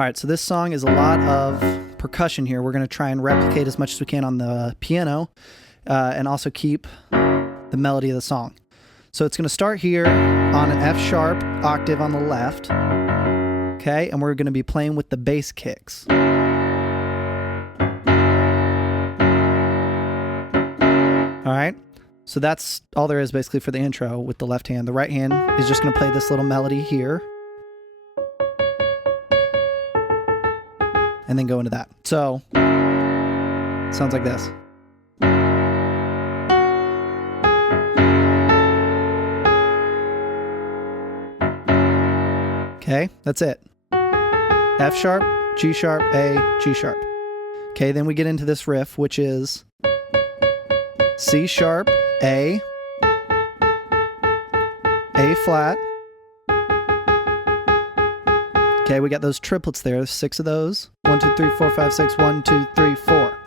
All right, so this song is a lot of percussion here. We're going to try and replicate as much as we can on the piano and also keep the melody of the song. So it's going to start here on an F sharp octave on the left, okay, and we're going to be playing with the bass kicks. All right, so that's all there is basically for the intro with the left hand. The right hand is just going to play this little melody here, and then go into that. So, sounds like this. Okay, that's it. F sharp, G sharp, A, G sharp. Okay, then we get into this riff, which is C sharp, A flat. Okay, we got those triplets there, 6 of those. 1, 2, 3, 4, 5, 6, 1, 2, 3, 4.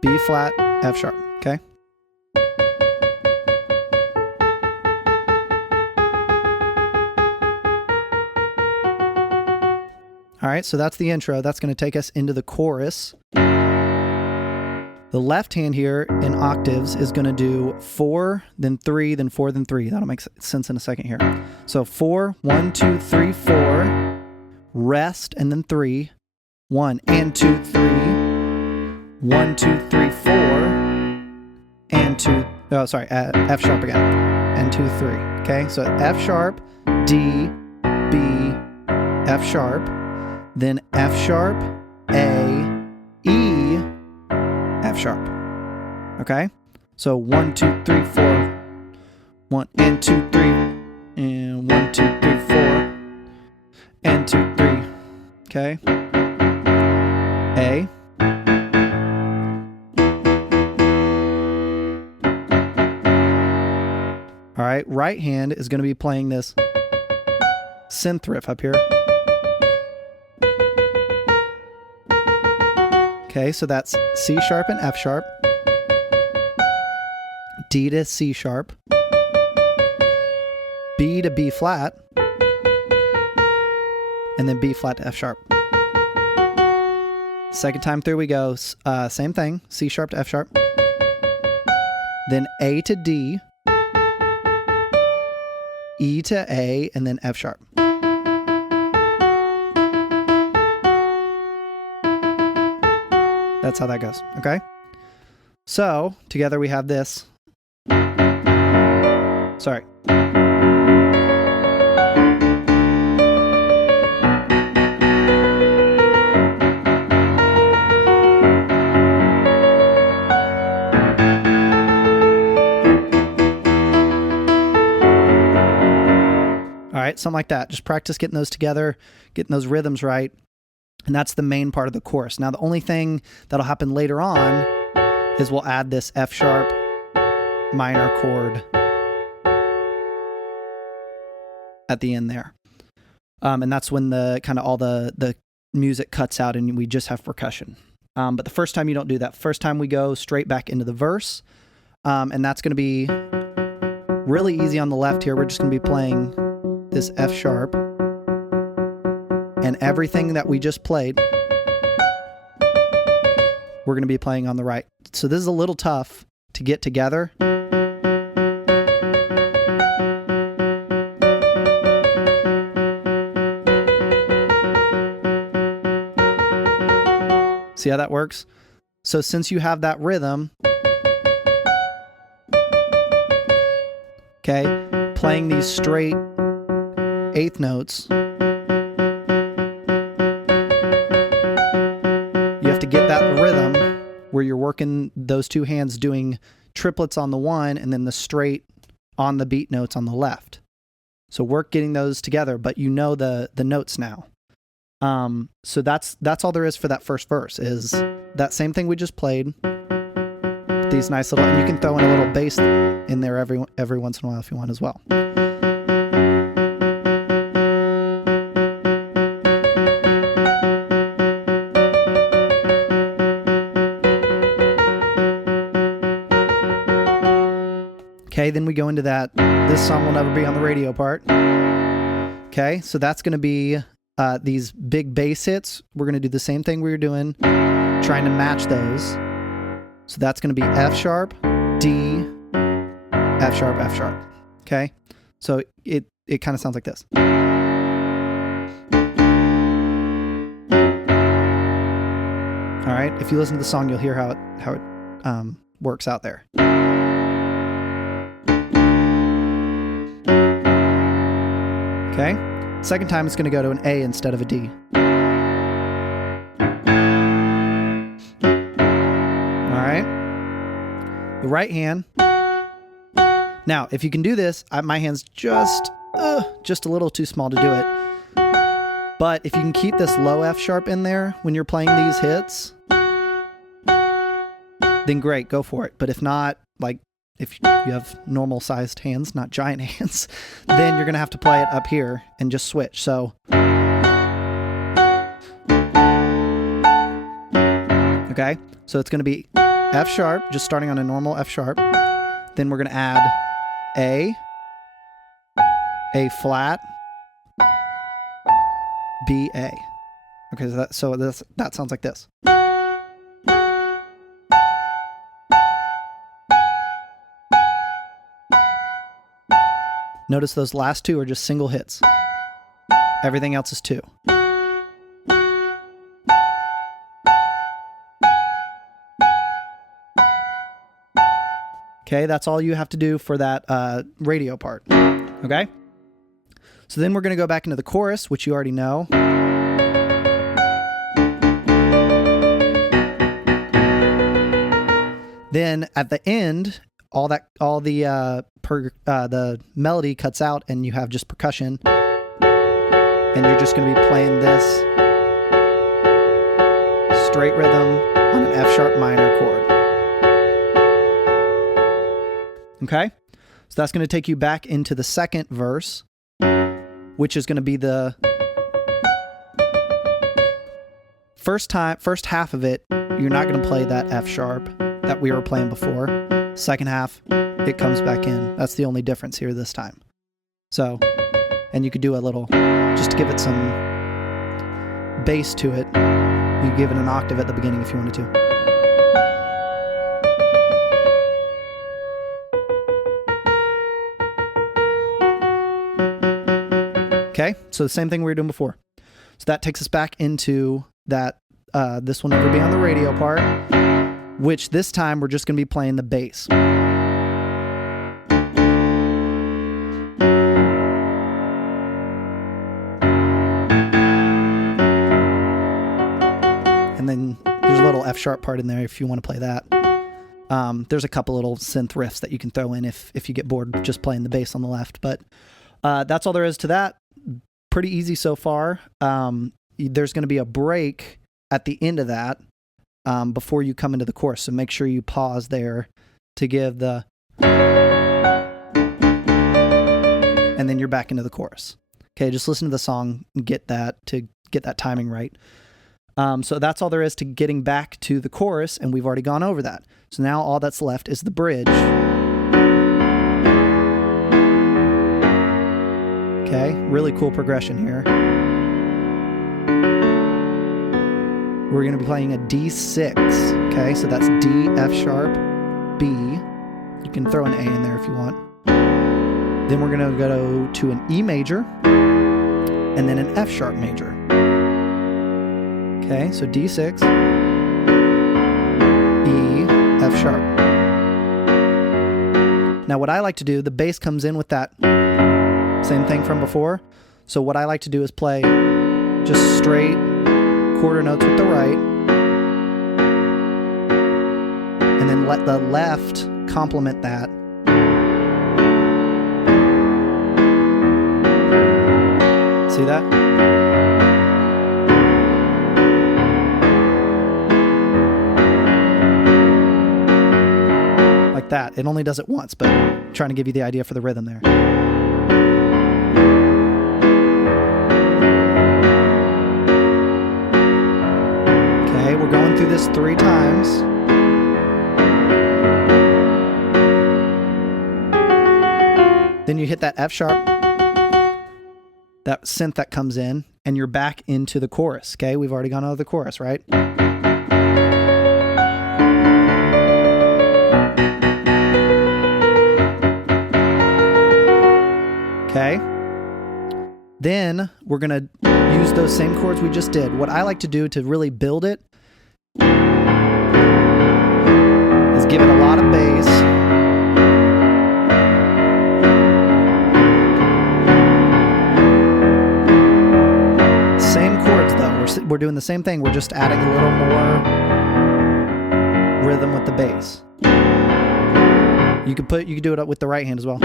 B flat, F sharp, okay? All right, so that's the intro. That's going to take us into the chorus. The left hand here in octaves is going to do 4, then 3, then 4, then 3. That'll make sense in a second here. So 4, 1, 2, 3, 4, rest, and then 3, 1 and 2, 3, 1, 2, 3, 4, and 2, F sharp again, and 2, 3. Okay, so F sharp, D, B, F sharp, then F sharp, A, E, F sharp. Okay? So 1, 2, 3, 4. 1 and 2, 3. And 1, 2, 3, 4. And 2, 3. Okay? A. All right, right hand is going to be playing this synth riff up here. Okay, so that's C sharp and F sharp, D to C sharp, B to B flat, and then B flat to F sharp. Second time through we go, same thing, C sharp to F sharp, then A to D, E to A, and then F sharp. That's how that goes, okay? So, together we have this. Sorry. All right, something like that. Just practice getting those together, getting those rhythms right. And that's the main part of the chorus. Now, the only thing that'll happen later on is we'll add this F sharp minor chord at the end there. And that's when the kind of all the music cuts out and we just have percussion. But the first time you don't do that. First time we go straight back into the verse. And that's going to be really easy on the left here. We're just going to be playing this F sharp. And everything that we just played, we're going to be playing on the right. So this is a little tough to get together. See how that works? So since you have that rhythm, okay, playing these straight eighth notes, to get that rhythm where you're working those two hands doing triplets on the one and then the straight on the beat notes on the left. So work getting those together, but you know the notes now. So that's all there is for that first verse is that same thing we just played. These nice little, and you can throw in a little bass in there every once in a while if you want as well. Okay, then we go into that, this song will never be on the radio part. Okay, so that's going to be these big bass hits. We're going to do the same thing we were doing, trying to match those. So that's going to be F sharp, D, F sharp, F sharp. Okay, so it kind of sounds like this. All right, if you listen to the song, you'll hear how it works out there. Okay, second time it's going to go to an A instead of a D. All right, the right hand. Now, if you can do this, my hand's just a little too small to do it. But if you can keep this low F sharp in there when you're playing these hits, then great, go for it. But if not, like if you have normal sized hands, not giant hands, then you're going to have to play it up here and just switch. So, okay, so it's going to be F sharp, just starting on a normal F sharp. Then we're going to add A flat, B, A. Okay, so that sounds like this. Notice those last two are just single hits. Everything else is two. Okay, that's all you have to do for that radio part. Okay? So then we're going to go back into the chorus, which you already know. Then at the end, all the melody cuts out and you have just percussion. And you're just going to be playing this straight rhythm on an F sharp minor chord. Okay? So that's going to take you back into the second verse, which is going to be the first half of it. You're not going to play that F sharp that we were playing before. Second half, it comes back in. That's the only difference here this time. So, and you could do a little, just to give it some bass to it, you give it an octave at the beginning if you wanted to. Okay, so the same thing we were doing before. So that takes us back into that, this will never be on the radio part, which this time we're just going to be playing the bass. And then there's a little F sharp part in there if you want to play that. There's a couple little synth riffs that you can throw in if you get bored just playing the bass on the left. But that's all there is to that. Pretty easy so far. There's going to be a break at the end of that before you come into the chorus. So make sure you pause there to give the... And then you're back into the chorus. Okay, just listen to the song and get that timing right. So that's all there is to getting back to the chorus, and we've already gone over that. So now all that's left is the bridge. Okay, really cool progression here. We're going to be playing a D6. Okay, so that's D, F sharp, B. You can throw an A in there if you want. Then we're going to go to an E major, and then an F sharp major. Okay, so D6, E, F sharp. Now what I like to do, the bass comes in with that same thing from before. So what I like to do is play just straight quarter notes with the right, and then let the left complement that. See that? Like that. It only does it once, but I'm trying to give you the idea for the rhythm there. Okay, we're going through this 3 times. Then you hit that F sharp. that synth that comes in, and you're back into the chorus. Okay, we've already gone out of the chorus, right? Okay. Then we're going to use those same chords we just did. What I like to do to really build it is give it a lot of bass. Same chords though. We're doing the same thing. We're just adding a little more rhythm with the bass. You can do it with the right hand as well.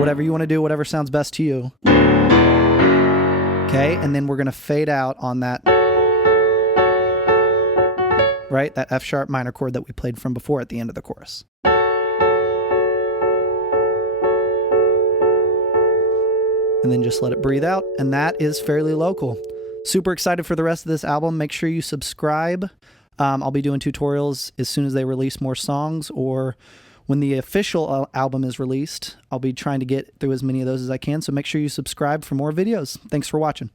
Whatever you want to do, whatever sounds best to you. Okay, and then we're going to fade out on that, right? That F sharp minor chord that we played from before at the end of the chorus. And then just let it breathe out, and that is Fairly Local. Super excited for the rest of this album. Make sure you subscribe. I'll be doing tutorials as soon as they release more songs, or when the official album is released. I'll be trying to get through as many of those as I can, so make sure you subscribe for more videos. Thanks for watching.